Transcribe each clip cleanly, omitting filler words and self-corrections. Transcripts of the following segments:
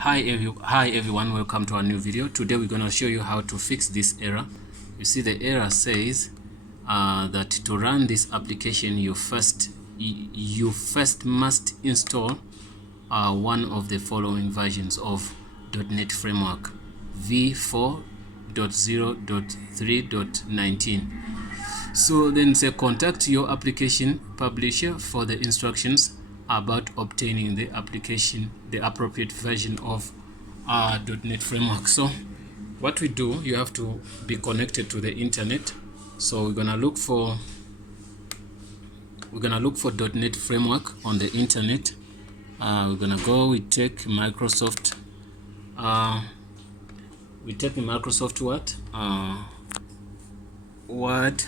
Hi everyone, welcome to our new video. Today we're going to show you how to fix this error. You see the error says that to run this application you first must install one of the following versions of .NET Framework v4.0.3.19. So then say contact your application publisher for the instructions about obtaining the appropriate version of .NET Framework. So what we do, you have to be connected to the internet. So we're gonna look for .NET Framework on the internet. We're gonna go. We take Microsoft. Word.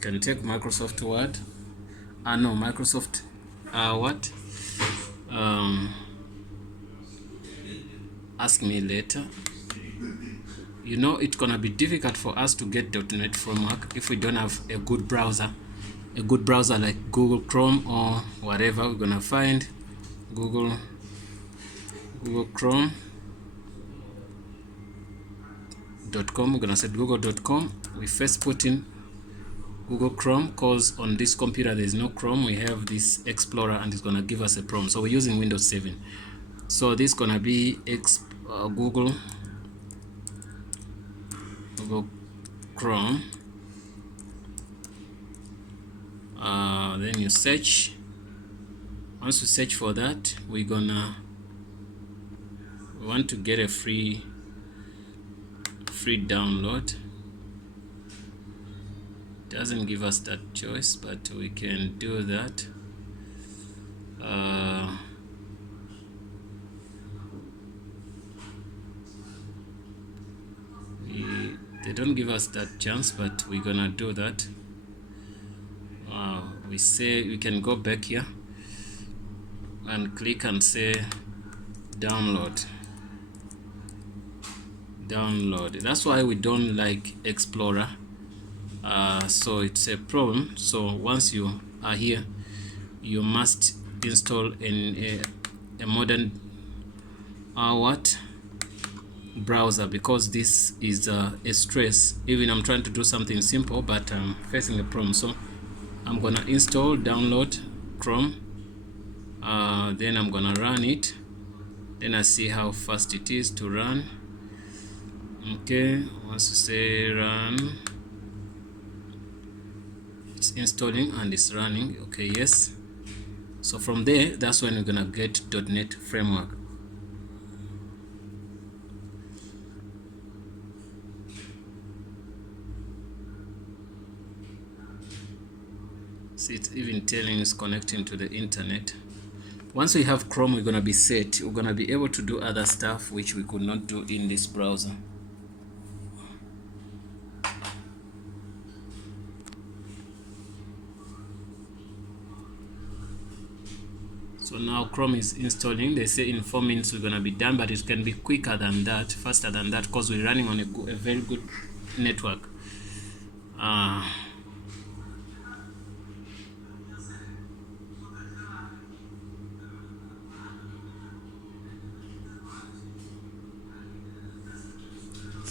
Can take Microsoft Word. Microsoft what? Ask me later. You know, it's gonna be difficult for us to get .NET Framework if we don't have a good browser like Google Chrome or whatever. We're gonna find Google Chrome.com. We're gonna set google.com. We first put in Google Chrome because on this computer there is no Chrome. We have this Explorer and it's gonna give us a prompt. So we're using Windows 7. So this is gonna be Google Chrome. Then you search. Once you search for that, we want to get a free download. Doesn't give us that choice, but we can do that. They don't give us that chance, but we're gonna do that. We say we can go back here and click and say download. That's why we don't like Explorer. So it's a problem. So once you are here, you must install a modern browser, because this is a stress. Even I'm trying to do something simple, but I'm facing a problem. So I'm gonna download Chrome. Then I'm gonna run it. Then I see how fast it is to run. Okay, once you say run, it's installing and it's running. Okay, yes. So from there, that's when we're gonna get .NET Framework. See, it's even telling us connecting to the internet. Once we have Chrome, we're gonna be set. We're gonna be able to do other stuff which we could not do in this browser. So now Chrome is installing. They say in 4 minutes we're gonna be done, but it can be quicker than that, faster than that, because we're running on a very good network.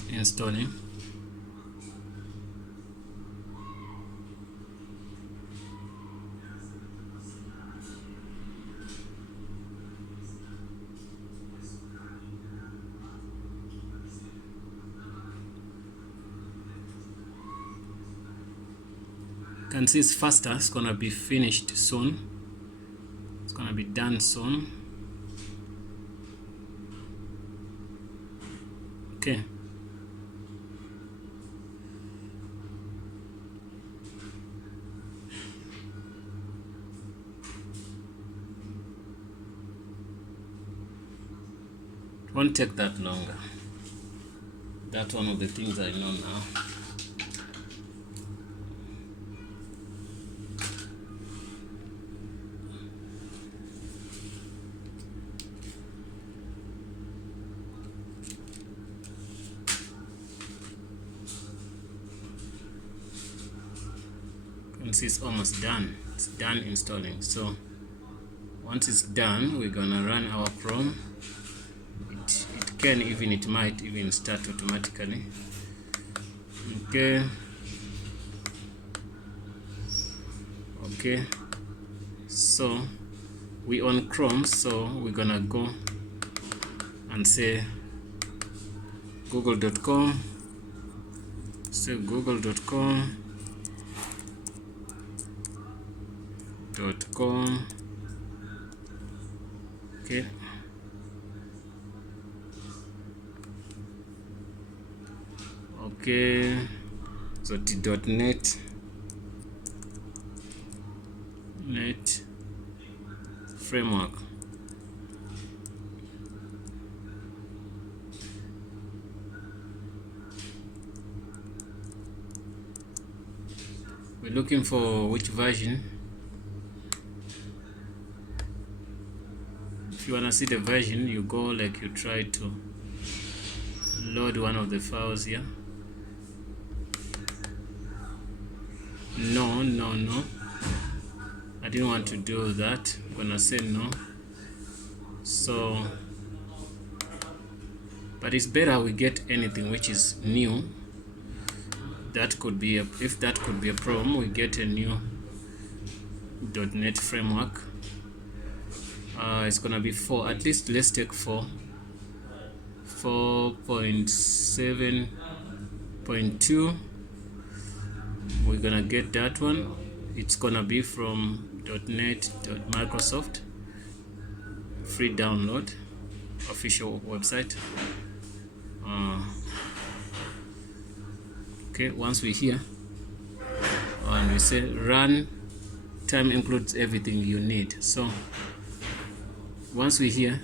Installing. You can see it's faster. It's gonna be finished soon. It's gonna be done soon. Okay. It won't take that longer. That's one of the things I know now. see it's almost done. It's done installing. So once it's done, we're gonna run our Chrome. It might even start automatically. Okay, so we on Chrome, so we're gonna go and say google.com, say google.com. Okay, so .net framework. We're looking for which version. If you wanna see the version, you go like you try to load one of the files here. No, I didn't want to do that. I'm gonna say no. So, but it's better we get anything which is new. That could be if that could be a problem, we get a new .NET framework. It's gonna be 4. At least let's take 4.7.2. We're gonna get that one. It's gonna be from .NET.Microsoft, free download, official website. Okay, once we're here and we say run time includes everything you need. So once we're here,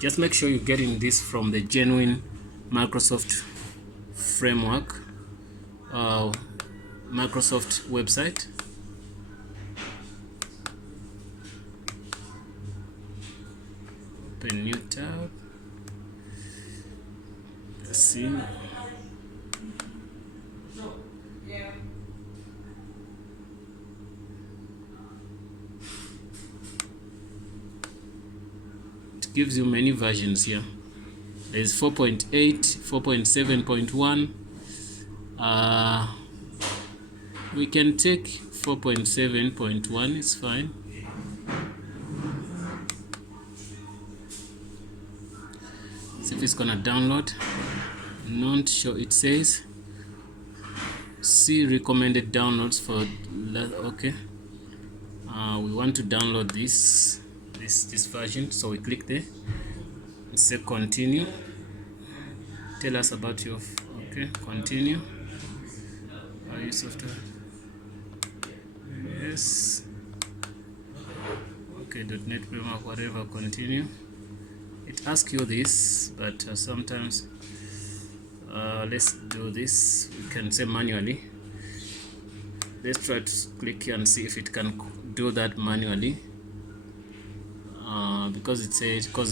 just make sure you're getting this from the genuine Microsoft framework, Microsoft website. Open new tab. Let's see. It gives you many versions here. There's 4.8, 4.7.1. We can take 4.7.1, it's fine. See if it's gonna download. Not sure. It says see recommended downloads for okay. We want to download this version, so we click there and say continue. Tell us about your okay, continue. Are you software? Yes. Okay, .NET framework, whatever, continue. It asks you this, but sometimes let's do this. We can say manually. Let's try to click here and see if it can do that manually. Because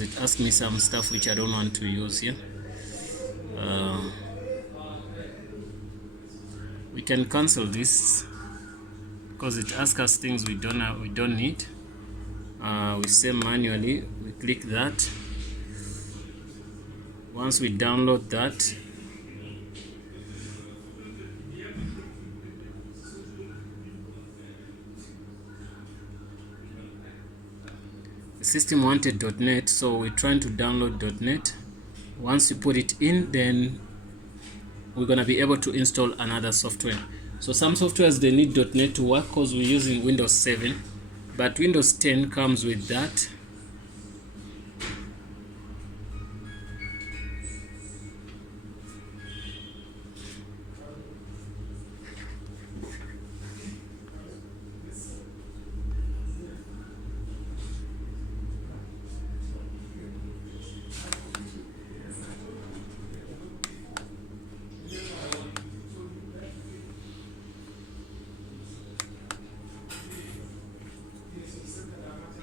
it asks me some stuff which I don't want to use here. We can cancel this because it asks us things we don't need. We say manually. We click that. Once we download that, the system wanted .NET, so we're trying to download .NET. Once you put it in, then we're gonna be able to install another software. So some softwares they need .NET to work because we're using Windows 7, but Windows 10 comes with that.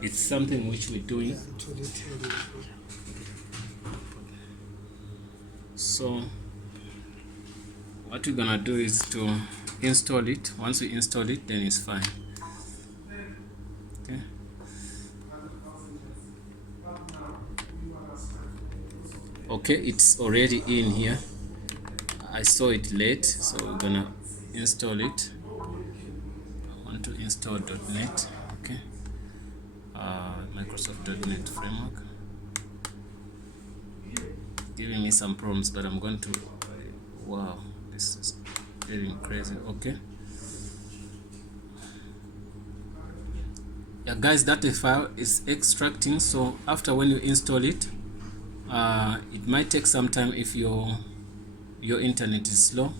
It's something which we're doing. So what we're gonna do is to install it. Once you install it, then it's fine. Okay. Okay, it's already in here. I saw it late, so we're gonna install it. I want to install .NET. Okay. Microsoft.NET framework. Giving me some problems, but I'm going to. Wow, this is getting crazy. Okay. Yeah, guys, that file is extracting. So after when you install it, it might take some time if your internet is slow.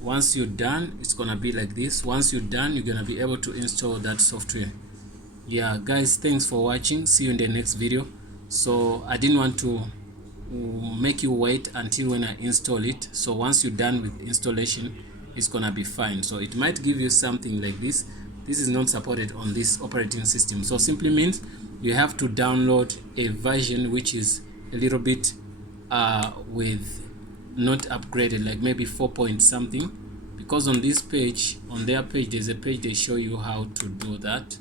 Once you're done, it's gonna be like this. Once you're done, you're gonna be able to install that software. Yeah, guys, thanks for watching. See you in the next video. So I didn't want to make you wait until when I install it. So once you're done with installation, it's gonna be fine. So it might give you something like this. This is not supported on this operating system, so simply means you have to download a version which is a little bit with not upgraded, like maybe 4 point something, because on this page, on their page, there's a page they show you how to do that.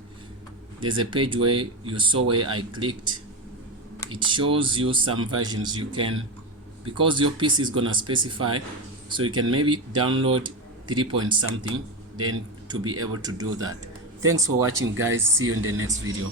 There's a page where you saw where I clicked. It shows you some versions you can, because your PC is gonna specify, so you can maybe download 3 point something then to be able to do that. Thanks for watching, guys. See you in the next video.